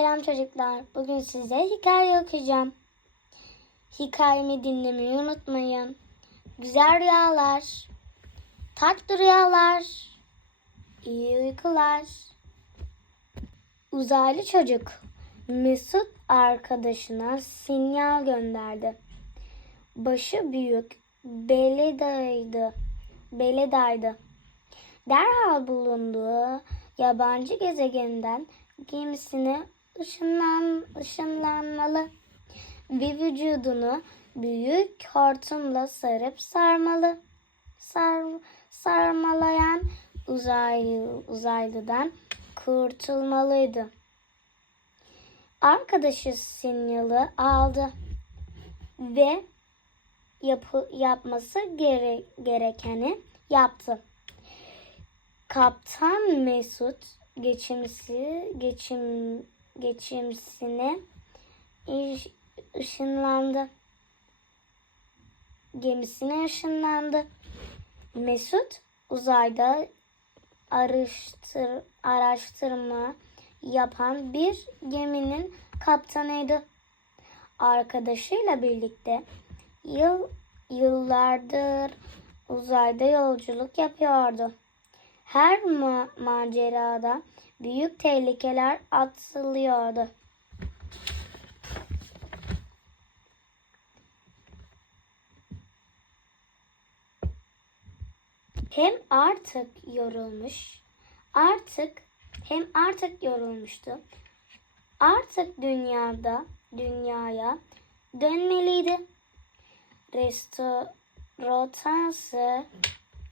Selam çocuklar. Bugün size hikaye okuyacağım. Hikayemi dinlemeyi unutmayın. Güzel rüyalar, tatlı rüyalar, iyi uykular. Uzaylı çocuk Mesut arkadaşına sinyal gönderdi. Başı büyük, beledaydı. Beledaydı. Derhal bulunduğu yabancı gezegenden gemisine ışınlan, ışınlanmalı ve vücudunu büyük hortumla sarıp sarmalı. Sar, sarmalayan uzaylı, uzaylıdan kurtulmalıydı. Arkadaşı sinyali aldı ve yapı, yapması gere, gerekeni yaptı. Kaptan Mesut geçimsi geçim geçimsine ışınlandı. Gemisine ışınlandı. Mesut uzayda araştır, araştırma yapan bir geminin kaptanıydı. Arkadaşıyla birlikte yıl yıllardır uzayda yolculuk yapıyordu. Her ma- macerada büyük tehlikeler atılıyordu. Hem artık yorulmuş, artık hem artık yorulmuştu. Artık dünyada, dünyaya dönmeliydi. Resto, rotası,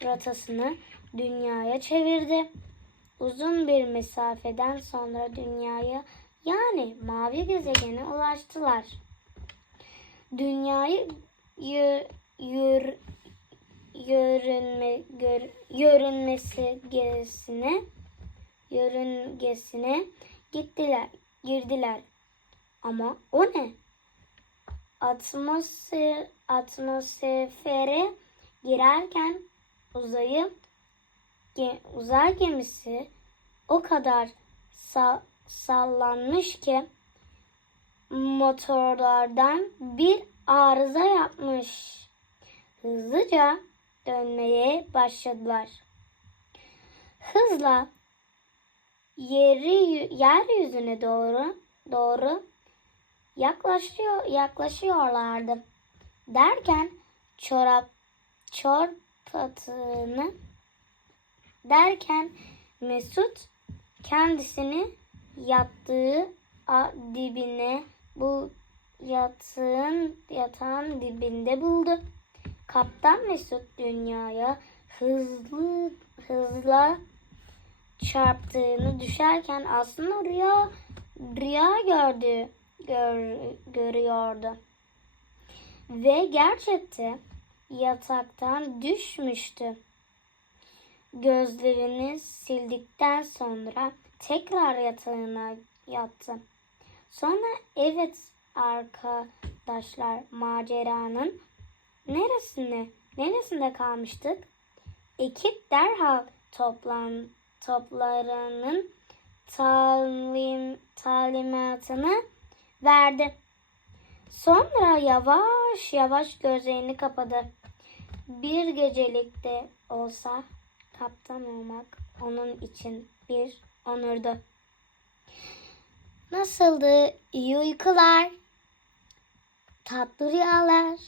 rotasını dünyaya çevirdi. Uzun bir mesafeden sonra dünyaya yani mavi gezegene ulaştılar. Dünyayı yür, yür, yörünme, gör, yörünmesi yörüngesine gittiler, girdiler. Ama o ne? Atmosfer, atmosfere girerken uzayı ge- uzay gemisi o kadar sa- sallanmış ki motorlardan bir arıza yapmış. Hızlıca dönmeye başladılar. Hızla yeri yeryüzüne doğru doğru yaklaşıyor yaklaşıyorlardı. Derken çorap çorpatını derken Mesut kendisini yattığı dibine bu yatağın yatağın dibinde buldu. Kaptan Mesut dünyaya hızlı hızla çarptığını düşerken aslında rüya rüya gördü gör, görüyordu. Ve gerçekte yataktan düşmüştü. Gözlerini sildikten sonra tekrar yatağına yattı. Sonra evet arkadaşlar maceranın neresinde neresinde kalmıştık? Ekip derhal toplan toplarının talim, talimatını verdi. Sonra yavaş yavaş gözlerini kapadı. Bir gecelik de olsa kaptan olmak onun için bir onurdu. Nasıldı? İyi uykular. Tatlı rüyalar.